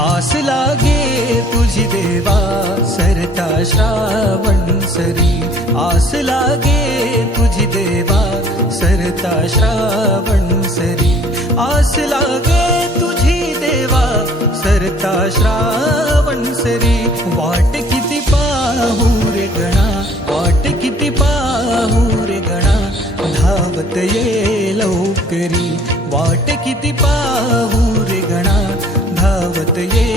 आस लागे तुझी देवा सरता श्रावण सरी, आस लागे तुझी देवा सरता श्रावण सरी, आस लागे तुझी देवा सरता श्रावण सरी. वाट किती पाहू रे गणा, वाट किती पाहू रे गणा, धावत ये लवकरी. वाट किती पाहू रे गणा, धावत ये